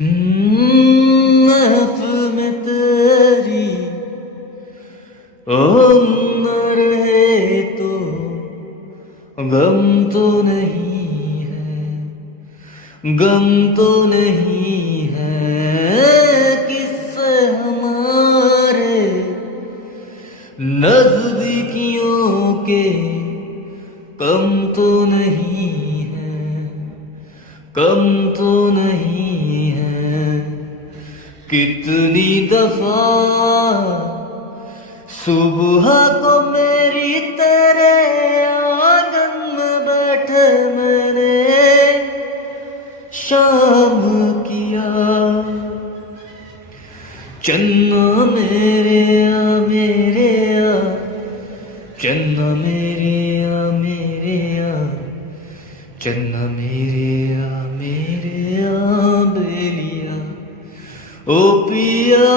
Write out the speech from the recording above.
महफिल में तेरी न रहे तो गम तो नहीं है, गम तो नहीं है। किससे हमारे नजदीकियों के कम तो नहीं है, कम तो नहीं है। कितनी दफा सुबह को मेरी तेरे आंगन में बैठे मैंने शाम किया। चन्ना मेरे आ, चन्ना मेरे आ, चन्ना मेरे आ बेलिया ओ पिया।